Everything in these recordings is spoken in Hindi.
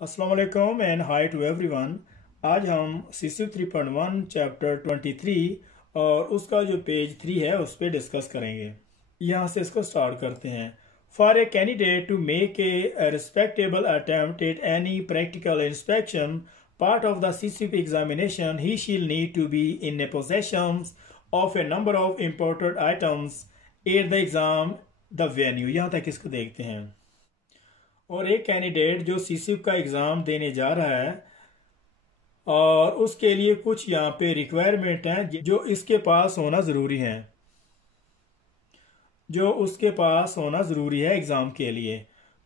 अस्सलाम वालेकुम एंड हाय टू एवरीवन। आज हम CC 3.1 चैप्टर 23 और उसका जो पेज 3 है उस पर डिस्कस करेंगे। यहाँ से इसको स्टार्ट करते हैं। For a candidate to make a respectable attempt at any practical inspection part of the CCP examination he shall need to be in a possession of a number of important items at the exam the venue. यहाँ तक इसको देखते हैं। और एक कैंडिडेट जो CCP का एग्ज़ाम देने जा रहा है और उसके लिए कुछ यहाँ पे रिक्वायरमेंट हैं जो इसके पास होना ज़रूरी है, जो उसके पास होना ज़रूरी है एग्ज़ाम के लिए।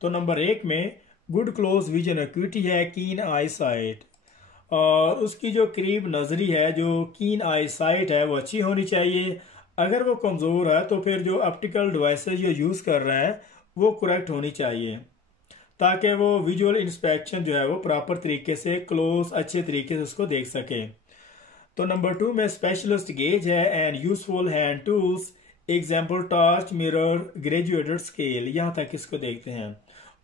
तो नंबर 1 में गुड क्लोज विजन एक्यूटी है, कीन आई साइट, और उसकी जो करीब नज़री है, जो कीन आई साइट है वो अच्छी होनी चाहिए। अगर वो कमज़ोर है तो फिर जो ऑप्टिकल डिवाइसेज जो यूज़ कर रहे हैं वो करेक्ट होनी चाहिए ताकि वो विजुअल इंस्पेक्शन जो है वो प्रॉपर तरीके से क्लोज अच्छे तरीके से उसको देख सके। तो नंबर 2 में स्पेशलिस्ट गेज है and useful hand tools, example torch, mirror, graduated scale. यहाँ तक इसको देखते हैं।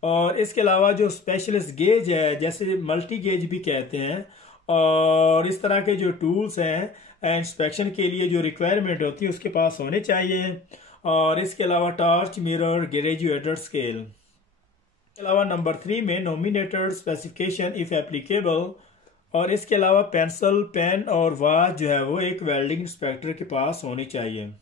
और इसके अलावा जो स्पेशलिस्ट गेज है, जैसे मल्टी गेज भी कहते हैं, और इस तरह के जो टूल्स हैं इंस्पेक्शन के लिए जो रिक्वायरमेंट होती है उसके पास होने चाहिए। और इसके अलावा टॉर्च, मिरर, ग्रेजुएटेड स्केल। अलावा नंबर 3 में नॉमिनेटेड स्पेसिफिकेशन इफ एप्लीकेबल, और इसके अलावा पेंसिल, पेन और वाच जो है वो एक वेल्डिंग इंस्पेक्टर के पास होनी चाहिए।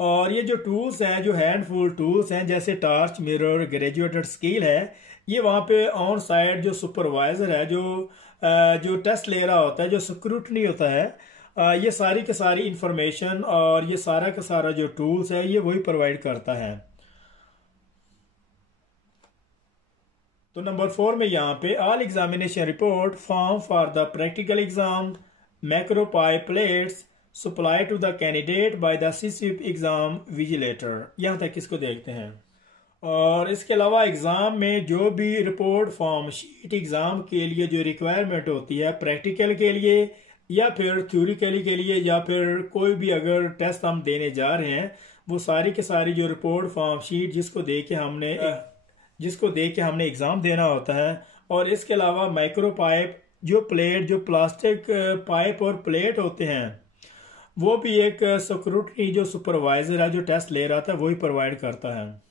और ये जो टूल्स हैं, जो हैंडफुल टूल्स हैं जैसे टॉर्च, मिरर, ग्रेजुएटेड स्केल है, ये वहाँ पे ऑन साइड जो सुपरवाइजर है, जो टेस्ट ले रहा होता है, जो स्क्रूटनी होता है, ये सारी की सारी इंफॉर्मेशन और ये सारा का सारा जो टूल्स है ये वही प्रोवाइड करता है। तो नंबर 4 में यहाँ पे all examination report form for the practical exam, macro pipe plates supply to the candidate by the CCP exam invigilator. यहाँ तक इसको देखते हैं। और इसके अलावा एग्जाम में जो भी रिपोर्ट फॉर्म शीट एग्जाम के लिए जो रिक्वायरमेंट होती है प्रैक्टिकल के लिए या फिर थ्योरिकली के लिए या फिर कोई भी अगर टेस्ट हम देने जा रहे हैं, वो सारी के सारी जो रिपोर्ट फॉर्म शीट जिसको दे के हमने एग्ज़ाम देना होता है। और इसके अलावा माइक्रो पाइप, जो प्लेट, जो प्लास्टिक पाइप और प्लेट होते हैं, वो भी एक स्क्रूटनी जो सुपरवाइजर है जो टेस्ट ले रहा था वही प्रोवाइड करता है।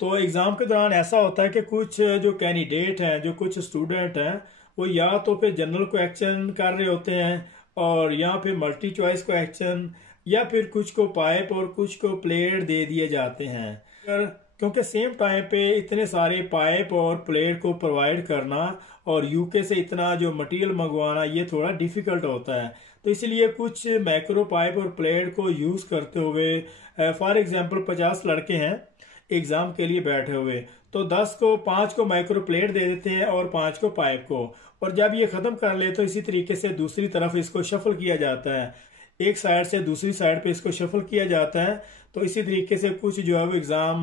तो एग्ज़ाम के दौरान ऐसा होता है कि कुछ जो कैंडिडेट हैं, जो कुछ स्टूडेंट हैं, वो या तो फिर जनरल क्वेश्चन कर रहे होते हैं और या फिर मल्टी चॉइस क्वेश्चन, या फिर कुछ को पाइप और कुछ को प्लेट दे दिए जाते हैं। क्योंकि सेम टाइम पे इतने सारे पाइप और प्लेट को प्रोवाइड करना और यूके से इतना जो मटेरियल मंगवाना ये थोड़ा डिफिकल्ट होता है। तो इसलिए कुछ मैक्रो पाइप और प्लेट को यूज़ करते हुए फॉर एग्जांपल 50 लड़के हैं एग्ज़ाम के लिए बैठे हुए, तो 5 को माइक्रो प्लेट दे देते हैं और 5 को पाइप को। और जब ये ख़त्म कर ले तो इसी तरीके से दूसरी तरफ इसको शफल किया जाता है, एक साइड से दूसरी साइड पे इसको शफल किया जाता है। तो इसी तरीके से कुछ जो है वो एग्ज़ाम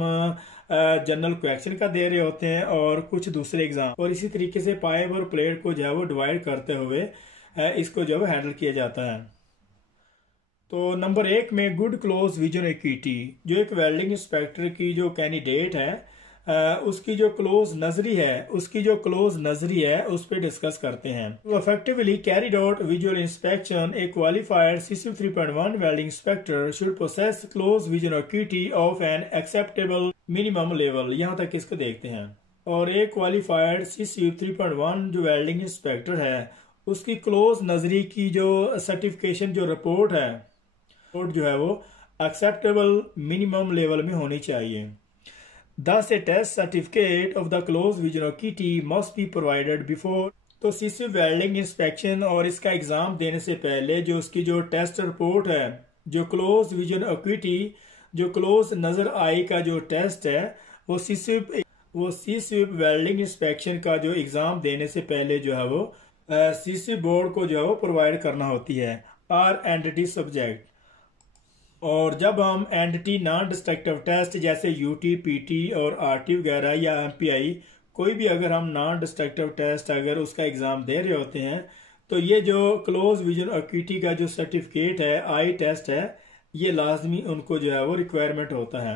जनरल क्वेश्चन का दे रहे होते हैं और कुछ दूसरे एग्ज़ाम, और इसी तरीके से पाइप और प्लेट को जो है वो डिवाइड करते हुए इसको जो है हैंडल किया जाता है। तो नंबर 1 में गुड क्लोज विजन एक्यूटी, जो एक वेल्डिंग इंस्पेक्टर की जो कैंडिडेट है उसकी जो क्लोज नजरी है उस पर डिस्कस करते हैं। तो effectively carried out visual inspection, a qualified CCP 3.1 welding inspector should possess close vision acuity of an acceptable minimum level. यहाँ तक इसको देखते हैं। और एक क्वालिफाइड CCP 3.1 जो वेल्डिंग इंस्पेक्टर है उसकी क्लोज नजरी की जो सर्टिफिकेशन जो रिपोर्ट जो है वो एक्सेप्टेबल मिनिमम लेवल में होनी चाहिए। Thus, a test certificate of the close vision acuity must be provided before। तो CCP वेल्डिंग इंस्पेक्शन और इसका एग्ज़ाम देने से पहले जो उसकी जो टेस्ट रिपोर्ट है, जो क्लोज विजन एक्यूटी, जो क्लोज नज़र आई का जो टेस्ट है, वो CCP वेल्डिंग इंस्पेक्शन का जो एग्ज़ाम देने से पहले जो है वो CCP बोर्ड को जो है वो प्रोवाइड करना होती है, आर एंटिटी सब्जेक्ट। और जब हम एंटिटी नॉन डिस्ट्रक्टिव टेस्ट जैसे UT, PT और RT वगैरह या MPI, कोई भी अगर हम नॉन डिस्ट्रक्टिव टेस्ट अगर उसका एग्ज़ाम दे रहे होते हैं, तो ये जो क्लोज विजन एक्यूटी का जो सर्टिफिकेट है, आई टेस्ट है, ये लाजमी उनको जो है वो रिक्वायरमेंट होता है।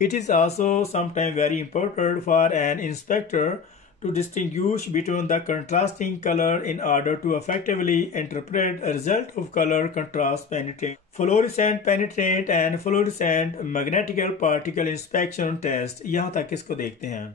It is also sometimes very important for an inspector to distinguish between the contrasting color in order to effectively interpret a result of color contrast penetrant, fluorescent penetrant and fluorescent magnetical particle inspection test. यहाँ तक इसको देखते हैं.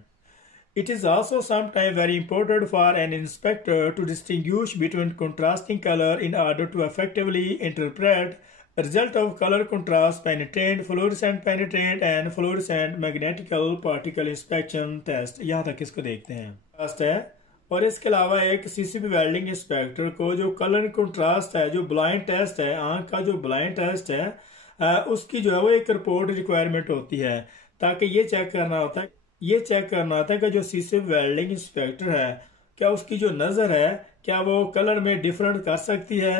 It is also sometimes very important for an inspector to distinguish between contrasting color in order to effectively interpret a result of color contrast penetrant, fluorescent penetrant and fluorescent magnetical particle inspection test. यहाँ तक इसको देखते हैं. टेस्ट है और इसके अलावा एक सीसीपी वेल्डिंग इंस्पेक्टर को जो कलर कंट्रास्ट है, जो ब्लाइंड टेस्ट है, आंख का जो ब्लाइंड टेस्ट है, उसकी जो है वो एक रिपोर्ट रिक्वायरमेंट होती है, ताकि ये चेक करना होता है कि जो सीसीपी वेल्डिंग इंस्पेक्टर है क्या उसकी जो नज़र है क्या वो कलर में डिफरेंट कर सकती है.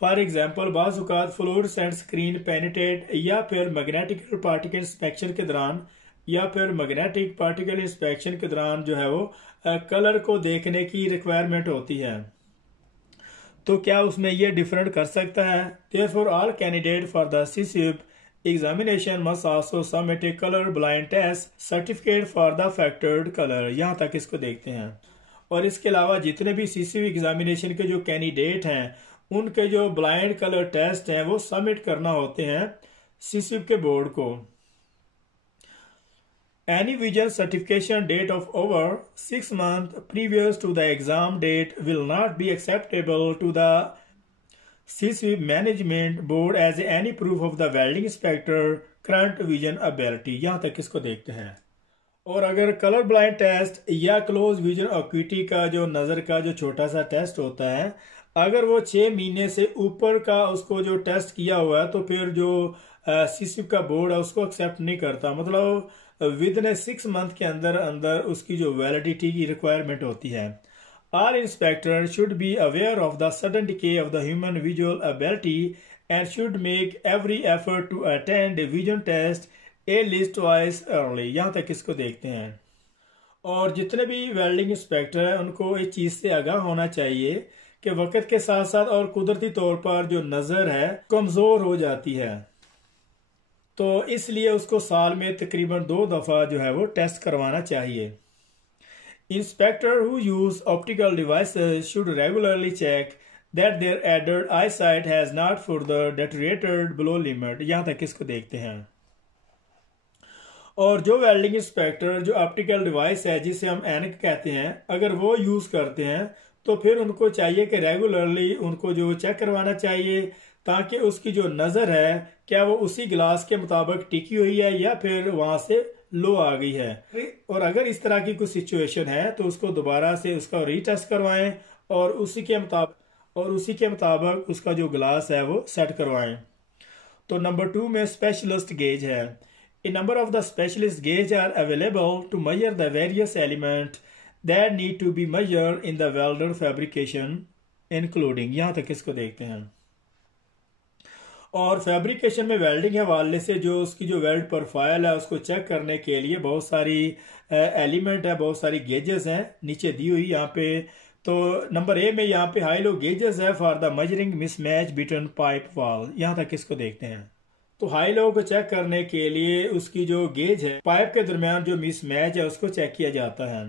फॉर एग्जाम्पल बाज़ औक़ात फ्लोरेसेंट स्क्रीन पेनिट्रेट या फिर मैग्नेटिक पार्टिकल इंस्पेक्शन के दौरान जो है वो कलर को देखने की रिक्वायरमेंट होती है, तो क्या उसमें ये डिफरेंट कर सकता है. Therefore, all candidates for the CSIP examination must also submit a color blind test certificate for the factored color. यहाँ तक इसको देखते हैं. और इसके अलावा जितने भी CSIP एग्जामिनेशन के जो कैंडिडेट हैं उनके जो ब्लाइंड कलर टेस्ट हैं वो सबमिट करना होते हैं CSIP के बोर्ड को. Any vision certification date of over 6 months previous to the exam date will not be acceptable to the CSIP management board as any proof of the welding inspector current vision ability. यहाँ तक इसको देखते हैं. और अगर कलर ब्लाइंड टेस्ट या क्लोज विजन ऑक्यूटी का जो नज़र का जो छोटा सा टेस्ट होता है, अगर वो 6 महीने से ऊपर का उसको जो टेस्ट किया हुआ है तो फिर जो CSIP का बोर्ड है उसको एक्सेप्ट नहीं करता. मतलब विद इन 6 मंथ के अंदर उसकी जो वैलिडिटी की रिक्वायरमेंट होती है. All inspectors should be aware of the sudden decay of the human visual ability and should make every effort to attend a vision test at least twice early. यहाँ तक इसको देखते हैं. और जितने भी वेल्डिंग इंस्पेक्टर हैं उनको इस चीज़ से आगाह होना चाहिए कि वक्त के साथ साथ और कुदरती तौर पर जो नज़र है कमज़ोर हो जाती है, तो इसलिए उसको साल में तकरीबन 2 दफ़ा जो है वो टेस्ट करवाना चाहिए. Inspector who use optical devices should regularly check that their adult eyesight has not further deteriorated below limit. यहाँ तक इसको देखते हैं. और जो वेल्डिंग इंस्पेक्टर जो ऑप्टिकल डिवाइस है जिसे हम ऐनक कहते हैं, अगर वो यूज़ करते हैं तो फिर उनको चाहिए कि रेगुलरली उनको जो चेक करवाना चाहिए ताकि उसकी जो नज़र है क्या वो उसी ग्लास के मुताबिक टिकी हुई है या फिर वहाँ से लो आ गई है. और अगर इस तरह की कोई सिचुएशन है तो उसको दोबारा से उसका रीटेस्ट करवाएं और उसी के मुताबिक उसका जो ग्लास है वो सेट करवाएं. तो नंबर 2 में स्पेशलिस्ट गेज है. A number of the specialist gauge are available to measure the various elements that need to be measured in the welder fabrication including. यहाँ तक इसको देखते हैं. और फैब्रिकेशन में वेल्डिंग के हवाले से जो उसकी जो वेल्ड प्रोफाइल है उसको चेक करने के लिए बहुत सारी एलिमेंट है, बहुत सारी गेजेस हैं नीचे दी हुई यहाँ पे. तो नंबर ए में यहाँ पे हाई लो गेजेस है for the measuring mismatch between pipe wall. यहाँ तक इसको देखते हैं. तो हाई लो को चेक करने के लिए उसकी जो गेज है पाइप के दरमियान जो मिसमैच है उसको चेक किया जाता है.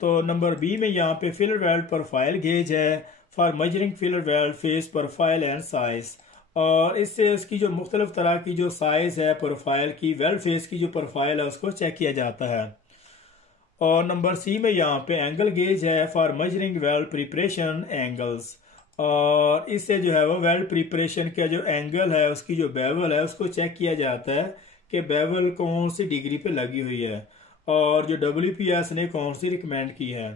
तो नंबर बी में यहाँ पे फिलर वेल्ड प्रोफाइल गेज है for measuring filler weld face profile and size. और इससे इसकी जो मुख्तलिफ तरह की जो साइज है प्रोफाइल की, वेल्ड फेस की जो प्रोफाइल है उसको चेक किया जाता है. और नंबर सी में यहाँ पे एंगल गेज है for measuring weld preparation angles. और इससे जो है वो वेल्ड प्रिपरेशन का जो एंगल है उसकी जो बेवल है उसको चेक किया जाता है कि बेवल कौन सी डिग्री पे लगी हुई है और जो WPS ने कौन सी रिकमेंड की है.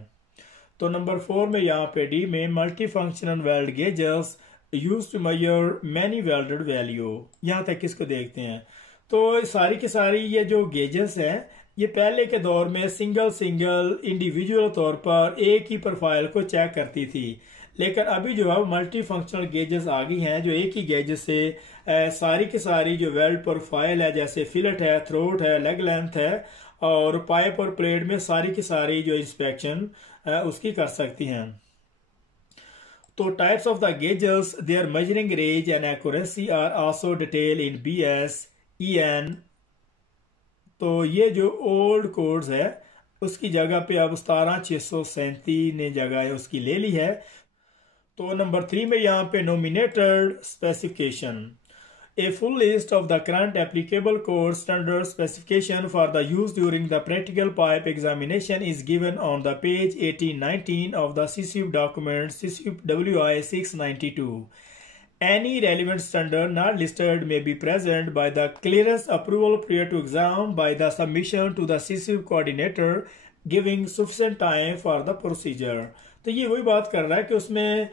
तो नंबर 4 में यहाँ पे डी में multi functional weld gauges use to measure many welded value. यहाँ तक इसको देखते हैं. तो सारी की सारी ये जो गेजेस हैं ये पहले के दौर में सिंगल इंडिविजुअल तौर पर एक ही प्रोफाइल को चेक करती थी, लेकिन अभी जो है मल्टी फंक्शनल गेजेस आ गई हैं जो एक ही गेज से सारी की सारी जो वेल्ड प्रोफाइल है जैसे फिलेट है, थ्रोट है, लेग लेंथ है और पाइप और प्लेट में सारी की सारी जो इंस्पेक्शन उसकी कर सकती हैं. तो types of the gauges, their measuring range and accuracy are also detail in BS EN तो ये जो ओल्ड कोड्स है उसकी जगह पे अब 17637 ने जगह है उसकी ले ली है। तो नंबर 3 में यहाँ पे nominated specification, a full list of the current applicable code standard specification for the use during the practical pipe examination is given on the page 18-19 of the CSUP document CSUP WI 692. Any relevant standard not listed may be present by the clearance approval prior to exam by the submission to the CSUP coordinator giving sufficient time for the procedure. तो ये वही बात कर रहा है कि उसमें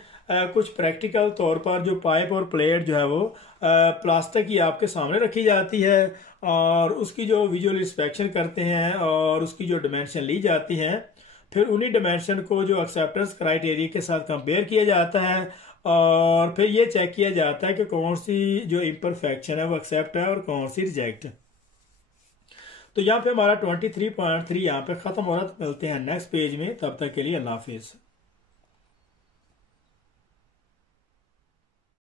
कुछ प्रैक्टिकल तौर पर जो पाइप और प्लेट जो है वो प्लास्टिक की आपके सामने रखी जाती है और उसकी जो विजुअल इंस्पेक्शन करते हैं और उसकी जो डिमेंशन ली जाती हैं, फिर उन्हीं डिमेंशन को जो एक्सेप्टेंस क्राइटेरिया के साथ कंपेयर किया जाता है और फिर ये चेक किया जाता है कि कौन सी जो इम्परफेक्शन है वो एक्सेप्ट है और कौन सी रिजेक्ट। तो यहाँ पे हमारा 23.3 यहाँ पे खत्म हो रहा है। मिलते हैं नेक्स्ट पेज में, तब तक के लिए अल्लाह हाफिज।